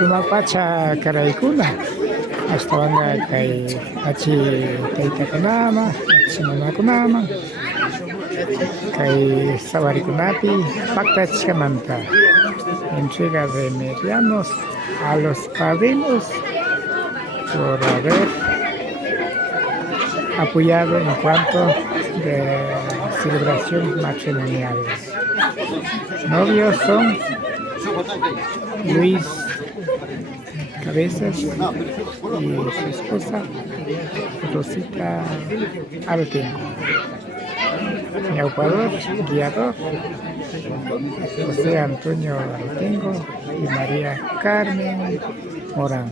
sumapacha karaykuna ashtawanqa kay achi taytakunaman achi mamakunaman kay sawarikunapi paktachishkamanta entrega de medianos a los padrinos por haber apoyado en cuanto de celebración matrimonial. Novios son Luis Cabezas y su esposa Rosita Altea. Mi aupador, guiador, José Antonio Artengo y María Carmen Morán.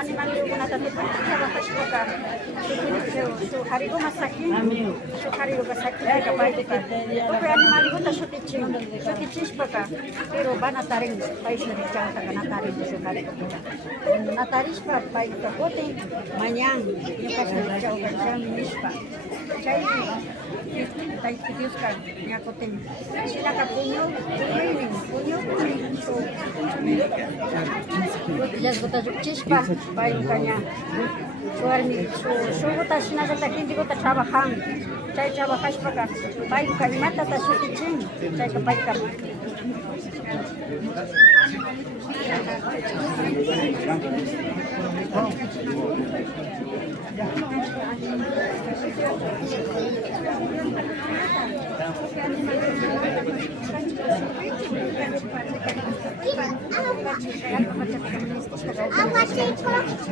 Animal yung natatupan sa bakas ko ka. So hari ko masakit. So hari ko masakit ay kapay ko ka. Pero animal ko ta shutiching. Shutichis pa ka. Pero ba nataring pay sa rikang ta ka nataring so hari ko ka. Nataris pa pay ka kote manyang yung pa sa rikang ka siya minis pa. Kaya tay kitius ka niya kote. Sila ka punyo so Jas bota chispa pai kanya suarmi so bota sinaga ta hindi ko ta trabajan chay trabajas pa ka pai kanya mata ta sutichin chay ka pai ka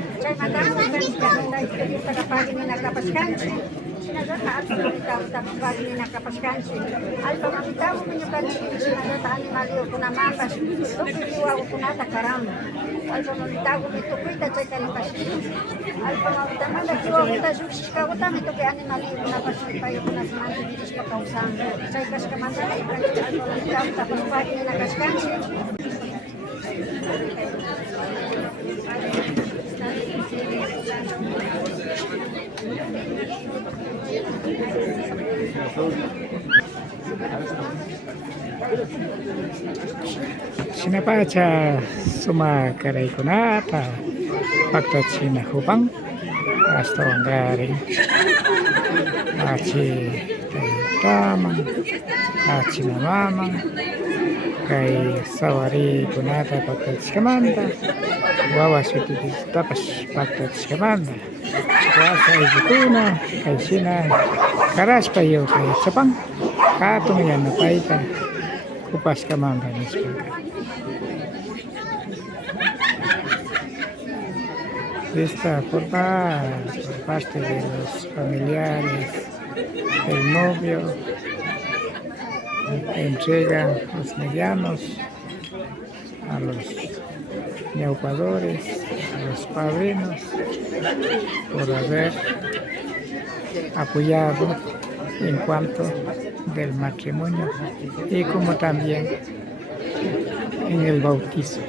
Chay matang pagi ni nakapaskansi. Sinagata at pagkitaw tapos pagi ni nakapaskansi. Alpa makitaw mo niyo kansi. Sinagata animalyo ko na makas. Tukiliwa ko na takaram. Alpa makitaw ko ito ko ita chay kalimasi. Alpa makitaw mo nakiwa ko ta susis ka ko ta. Ito kay animalyo ko na pasipayo ko na sinanti bilis pa kausang. Chay kas kamanda. Alpa makitaw tapos pagi ni nakaskansi. Sinapacha sumakaray ko na at pagtatsina hupang hasta wanggari aci tamang aci mamang kay sawari kunata pagtatskamanda wawa suti tapas pagtatskamanda kuasa ijukuna kay sina karas payo kay sapang katong yan na paita kupas kamanda nispaga. Esta forma por parte de los familiares del novio entregan los medianos a los ñaupadores, a los padrinos por haber apoyado en cuanto del matrimonio y como también en el bautizo.